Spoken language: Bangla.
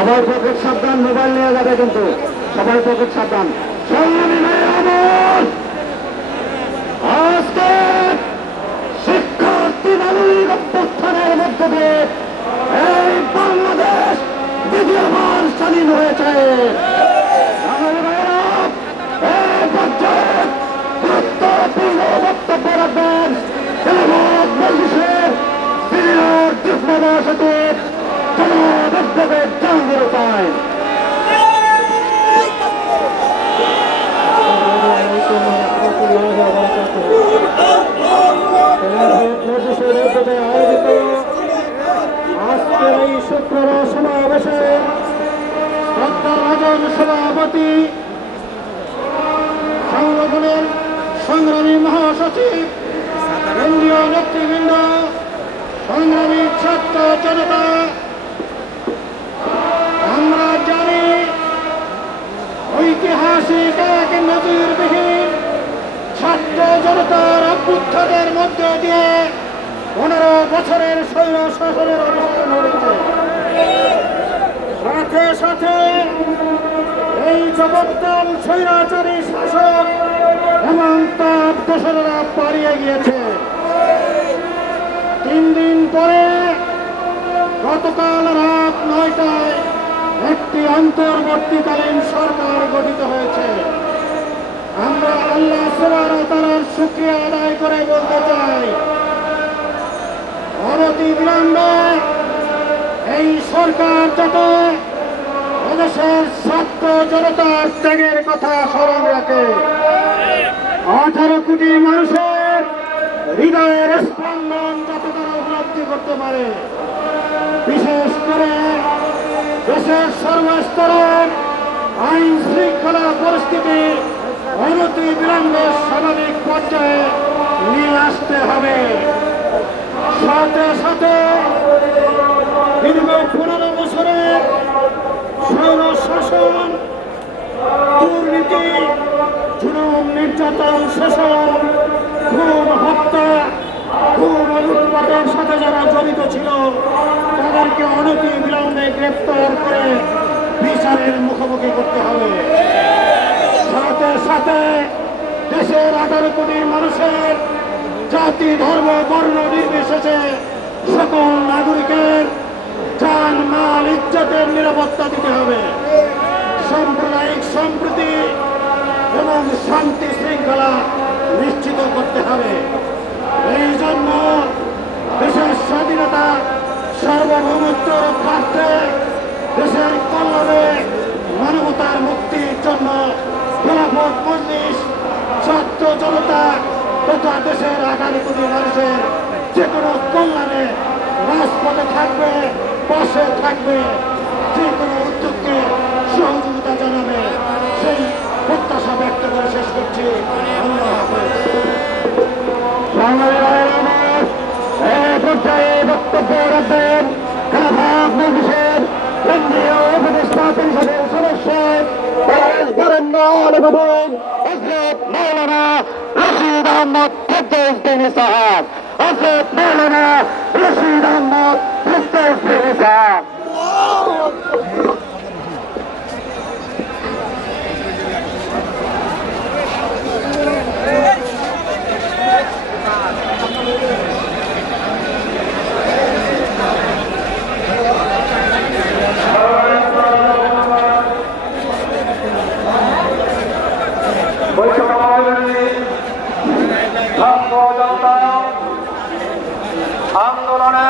সবাই পকেট সাবধান, মোবাইল নিয়ে যাবে কিন্তু সবাই পকেট সাবধান। আজকে শিক্ষার্থী নাগরিক অভ্যুত্থানের মধ্য দিয়ে এই বাংলাদেশ দ্বিতীয়বার স্বাধীন হয়েছে। জনাব অধ্যাপক জাহাঙ্গীর হোসেন আজকের এই শুক্রবার সমাবেশে শ্রদ্ধাভাজন সভাপতি সংগঠনের সংগ্রামী মহাসচিব সংগ্রামী ছাত্র জনতা ঐতিহাসিক এক নজিরবিহীন। ছাত্র জনতার অভ্যুত্থানের মধ্য দিয়ে পনেরো বছরের শৈল শাসনের অবসান হয়েছে সাথে সাথে এই জগত্তম স্বৈরাচারী শাসক তার দোসরেরা পালিয়ে গিয়েছে। তিন দিন পরে গতকাল রাত নয়টায় একটি অন্তর্বর্তীকালীন সরকার গঠিত হয়েছে। আমরা আল্লাহ সুবাহ তালার শুক্রিয়া আদায় করে বলতে চাই অনতি বিলম্বে এই সরকার যাতে এদেশের ছাত্র জনতার ত্যাগের কথা স্মরণ রাখে। আঠারো কোটি মানুষের হৃদয়ের স্পন্দন যাতে তারা উপলব্ধি করতে পারে। বিশেষ করে দেশের সর্বস্তরের আইন শৃঙ্খলা পরিস্থিতি অনতি বিলম্বে স্বাভাবিক পর্যায়ে নিয়ে আসতে হবে। সাথে সাথে দীর্ঘ পনেরো বছরের সৌর শাসন দুর্নীতি, জুলুম, নির্যাতন শাসন খুন, হত্যা, খুন বিচারের মুখোমুখি করতে হবে। সাথে সাথে দেশের আঠারো কোটি মানুষের জাতি, ধর্ম, বর্ণ নির্বিশেষে সকল নাগরিকের যান মাল, ইজ্জতের নিরাপত্তা দিতে হবে। সাম্প্রদায়িক সম্প্রীতি এবং শান্তি শৃঙ্খলা নিশ্চিত করতে হবে। এই জন্য দেশের স্বাধীনতা, সার্বভৌমত্ব রক্ষার্থে দেশের কল্যাণে মানবতার মুক্তির জন্য খেলাফত মজলিস, ছাত্র জনতা তথা দেশের আগামী কোটি মানুষের যে কোনো কল্যাণে রাজপথে থাকবে, পাশে থাকবে। পরিষদের সদস্য মৌলানা রশিদ আহমদ ফেরদৌস বিন সাহাব হজরত মৌলানা রশিদ আন্দোলনে